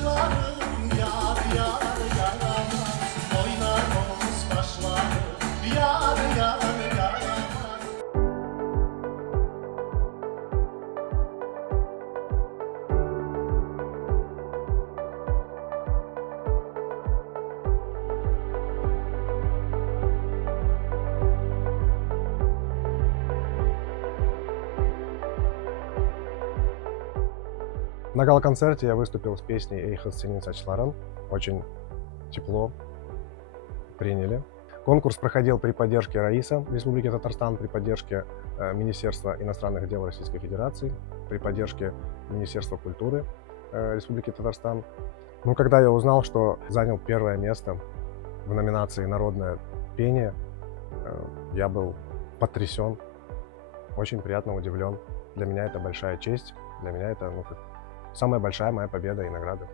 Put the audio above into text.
kaşların yar yar yaramaz. Oynamaz başları yar yar yaramaz. На гала-концерте я выступил с песней «Эй, хасценин сачларын». Очень тепло приняли. Конкурс проходил при поддержке РАИСа Республики Татарстан, при поддержке Министерства иностранных дел Российской Федерации, при поддержке Министерства культуры Республики Татарстан. Ну, когда я узнал, что занял первое место в номинации «Народное пение», я был потрясен, очень приятно удивлен. Для меня это большая честь, для меня это самая большая моя победа и награда.